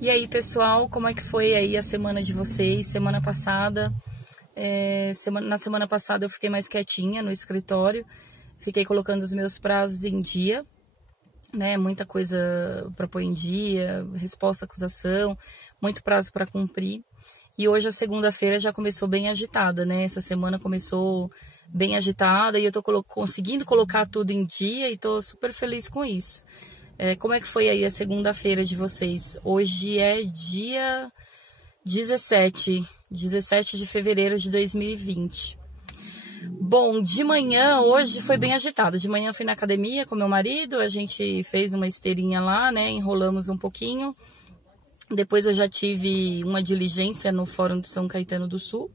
E aí, pessoal, como é que foi aí a semana de vocês? Semana passada, na semana passada eu fiquei mais quietinha no escritório, fiquei colocando os meus prazos em dia, né? Muita coisa para pôr em dia, resposta à acusação, muito prazo para cumprir. E hoje a segunda-feira já começou bem agitada, né? Essa semana começou bem agitada e eu tô conseguindo colocar tudo em dia e tô super feliz com isso. Como é que foi aí a segunda-feira de vocês? Hoje é dia 17 de fevereiro de 2020. Bom, de manhã, hoje foi bem agitado. De manhã eu fui na academia com meu marido, a gente fez uma esteirinha lá, né? Enrolamos um pouquinho. Depois eu já tive uma diligência no Fórum de São Caetano do Sul.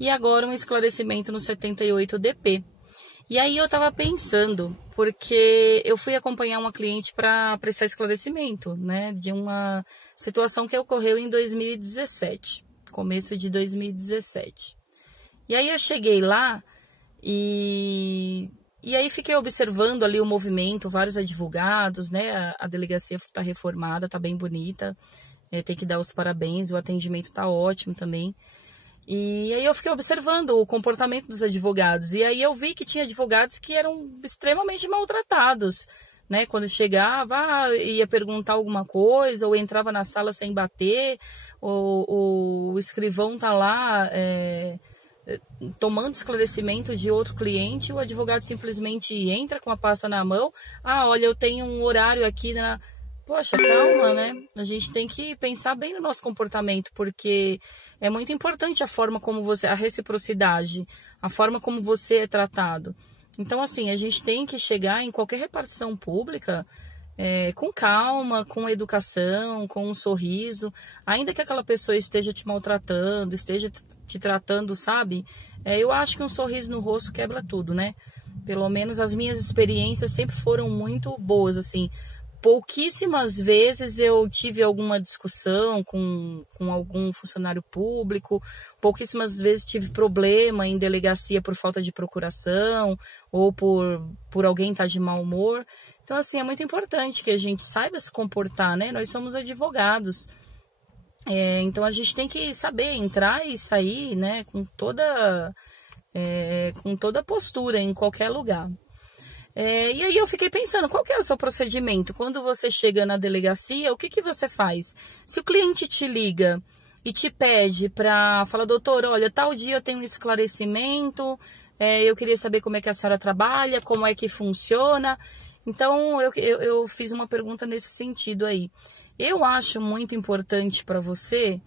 E agora um esclarecimento no 78DP. E aí eu tava pensando, porque eu fui acompanhar uma cliente para prestar esclarecimento, né, de uma situação que ocorreu em 2017, começo de 2017. E aí eu cheguei lá e aí fiquei observando ali o movimento, vários advogados, né, a delegacia tá reformada, tá bem bonita, tem que dar os parabéns, o atendimento tá ótimo também. E aí eu fiquei observando o comportamento dos advogados. E aí eu vi que tinha advogados que eram extremamente maltratados, né? Quando chegava, ia perguntar alguma coisa, ou entrava na sala sem bater, ou o escrivão tá lá tomando esclarecimento de outro cliente, o advogado simplesmente entra com a pasta na mão. Ah, olha, eu tenho um horário aqui na... Poxa, calma, né? A gente tem que pensar bem no nosso comportamento, porque é muito importante a forma como você, a reciprocidade, a forma como você é tratado. Então, assim, a gente tem que chegar em qualquer repartição pública com calma, com educação, com um sorriso, ainda que aquela pessoa esteja te maltratando, esteja te tratando, sabe? Eu acho que um sorriso no rosto quebra tudo, né? Pelo menos as minhas experiências sempre foram muito boas, assim. Pouquíssimas vezes eu tive alguma discussão com algum funcionário público, pouquíssimas vezes tive problema em delegacia por falta de procuração ou por alguém estar de mau humor. Então, assim, é muito importante que a gente saiba se comportar, né? Nós somos advogados, então a gente tem que saber entrar e sair, né, com toda postura em qualquer lugar. E aí eu fiquei pensando, qual que é o seu procedimento? Quando você chega na delegacia, o que você faz? Se o cliente te liga e te pede para falar, doutor, olha, tal dia eu tenho um esclarecimento, eu queria saber como é que a senhora trabalha, como é que funciona. Então, eu fiz uma pergunta nesse sentido aí. Eu acho muito importante para você,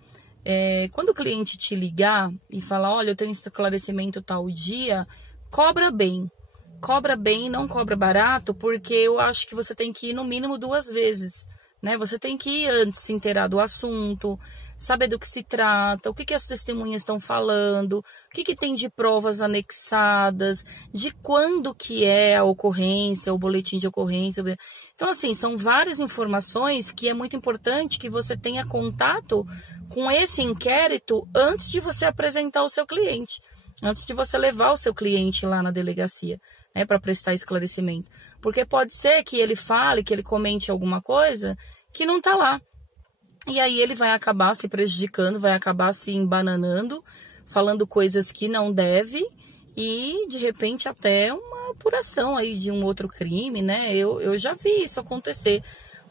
quando o cliente te ligar e falar, olha, eu tenho um esclarecimento tal dia, cobra bem. Cobra bem, não cobra barato, porque eu acho que você tem que ir no mínimo 2 vezes, né? Você tem que ir antes, se inteirar do assunto, saber do que se trata, o que as testemunhas estão falando, o que tem de provas anexadas, de quando que é a ocorrência, o boletim de ocorrência. Então, assim, são várias informações que é muito importante que você tenha contato com esse inquérito antes de você apresentar o seu cliente, antes de você levar o seu cliente lá na delegacia, né, para prestar esclarecimento. Porque pode ser que ele fale, que ele comente alguma coisa que não está lá. E aí ele vai acabar se prejudicando, vai acabar se embananando, falando coisas que não deve e, de repente, até uma apuração aí de um outro crime, né? Eu já vi isso acontecer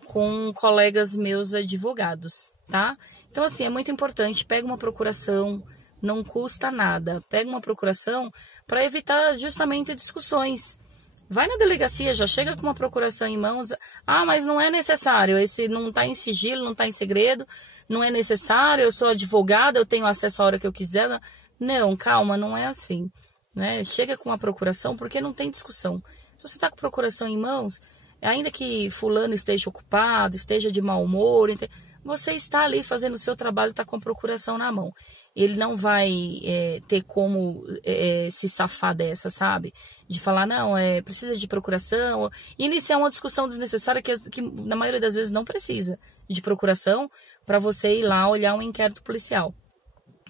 com colegas meus advogados, tá? Então, assim, é muito importante, pega uma procuração, não custa nada. Pega uma procuração para evitar justamente discussões. Vai na delegacia, já chega com uma procuração em mãos. Ah, mas não é necessário, esse não está em sigilo, não está em segredo, não é necessário, eu sou advogada, eu tenho acesso a hora que eu quiser. Não, calma, não é assim, né? Chega com uma procuração porque não tem discussão. Se você está com procuração em mãos, ainda que fulano esteja ocupado, esteja de mau humor, você está ali fazendo o seu trabalho, está com a procuração na mão. Ele não vai ter como se safar dessa, sabe? De falar, não, precisa de procuração. Iniciar uma discussão desnecessária que na maioria das vezes não precisa de procuração para você ir lá olhar um inquérito policial,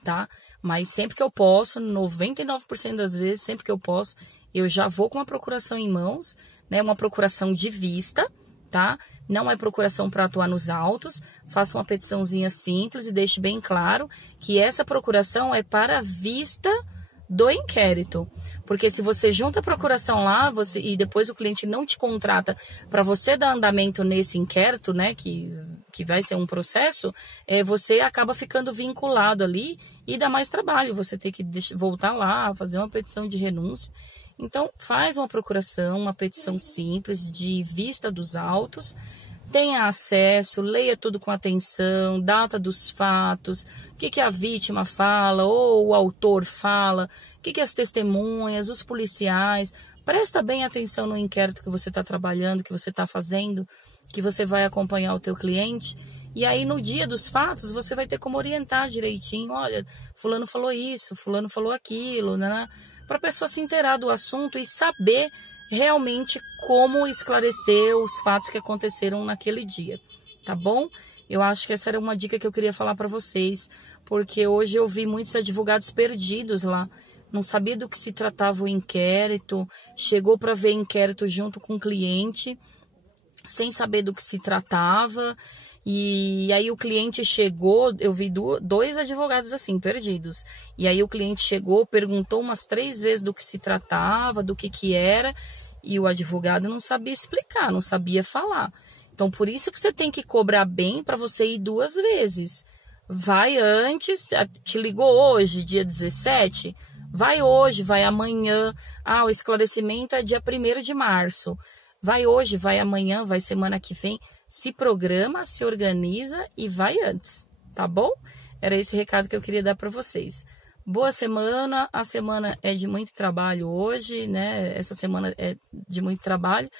tá? Mas sempre que eu posso, 99% das vezes, sempre que eu posso, eu já vou com uma procuração em mãos, né? Uma procuração de vista, tá? Não é procuração para atuar nos autos. Faça uma petiçãozinha simples e deixe bem claro que essa procuração é para vista do inquérito. Porque se você junta a procuração lá e depois o cliente não te contrata para você dar andamento nesse inquérito, né, que vai ser um processo, você acaba ficando vinculado ali e dá mais trabalho. Você tem que voltar lá, fazer uma petição de renúncia. Então, faz uma procuração, uma petição simples de vista dos autos, tenha acesso, leia tudo com atenção, data dos fatos, o que a vítima fala ou o autor fala, o que as testemunhas, os policiais. Presta bem atenção no inquérito que você está trabalhando, que você está fazendo, que você vai acompanhar o teu cliente. E aí, no dia dos fatos, você vai ter como orientar direitinho. Olha, fulano falou isso, fulano falou aquilo, né? Para a pessoa se inteirar do assunto e saber realmente como esclarecer os fatos que aconteceram naquele dia, tá bom? Eu acho que essa era uma dica que eu queria falar para vocês, porque hoje eu vi muitos advogados perdidos lá, não sabia do que se tratava o inquérito, chegou para ver inquérito junto com o cliente, sem saber do que se tratava. E aí o cliente chegou, eu vi dois advogados assim, perdidos. E aí o cliente chegou, perguntou umas 3 vezes do que se tratava, do que era, e o advogado não sabia explicar, não sabia falar. Então, por isso que você tem que cobrar bem para você ir 2 vezes. Vai antes, te ligou hoje, dia 17, vai hoje, vai amanhã. Ah, o esclarecimento é dia 1º de março. Vai hoje, vai amanhã, vai semana que vem. Se programa, se organiza e vai antes, tá bom? Era esse recado que eu queria dar para vocês. Boa semana, a semana é de muito trabalho hoje, né? Essa semana é de muito trabalho,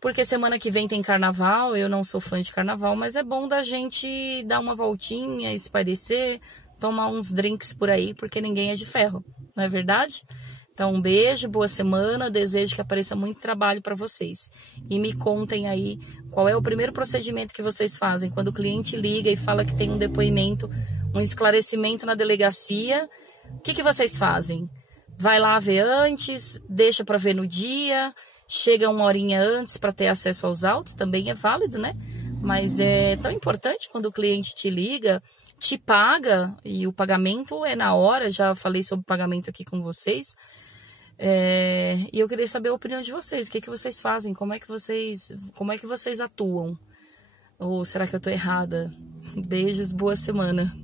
porque semana que vem tem carnaval, eu não sou fã de carnaval, mas é bom da gente dar uma voltinha, espairecer, tomar uns drinks por aí, porque ninguém é de ferro, não é verdade? Então, um beijo, boa semana, desejo que apareça muito trabalho para vocês. E me contem aí qual é o primeiro procedimento que vocês fazem quando o cliente liga e fala que tem um depoimento, um esclarecimento na delegacia. O que vocês fazem? Vai lá ver antes, deixa para ver no dia, chega 1 horinha antes para ter acesso aos autos, também é válido, né? Mas é tão importante quando o cliente te liga, te paga, e o pagamento é na hora, já falei sobre pagamento aqui com vocês. E eu queria saber a opinião de vocês, o que vocês fazem, como é que vocês atuam, ou será que eu tô errada? Beijos, boa semana.